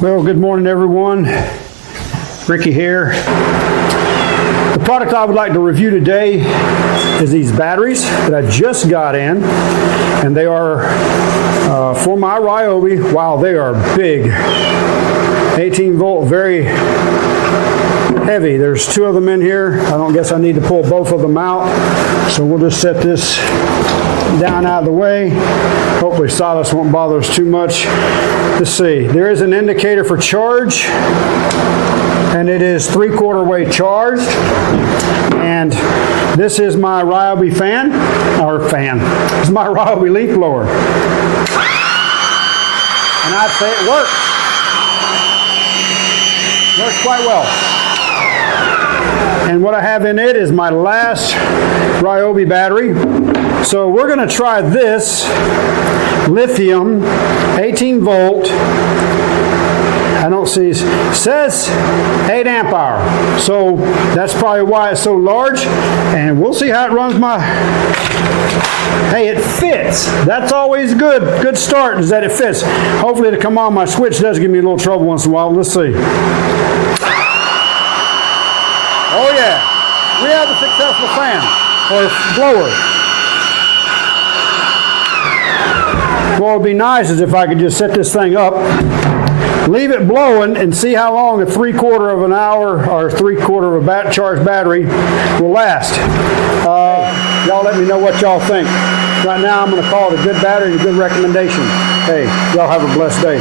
Well, good morning, everyone. Ricky here. The product I would like to review today is these batteries that I just got in, and they are for my Ryobi. Wow, they are big. 18 volt, very heavy. There's two of them in here. I don't guess I need to pull both of them out, so we'll just set this down out of the way. Hopefully Silas won't bother us too much. Let's see. There is an indicator for charge, and it is 3/4 way charged. And this is my Ryobi It's my Ryobi leaf blower. And I'd say it works. Works quite well. And what I have in it is my last Ryobi battery. So we're going to try this lithium 18 volt. I don't see, it says 8 amp hour. So that's probably why it's so large. And we'll see how it runs my, hey, it fits. That's always good. Good start is that it fits. Hopefully it'll come on. My switch does give me a little trouble once in a while. Let's see. Oh yeah, we have a successful fan, or blower. What would be nice is if I could just set this thing up, leave it blowing, and see how long a 3/4 of an hour or 3/4 of a charged battery will last. Y'all let me know what y'all think. Right now I'm going to call it a good battery and a good recommendation. Hey, y'all have a blessed day.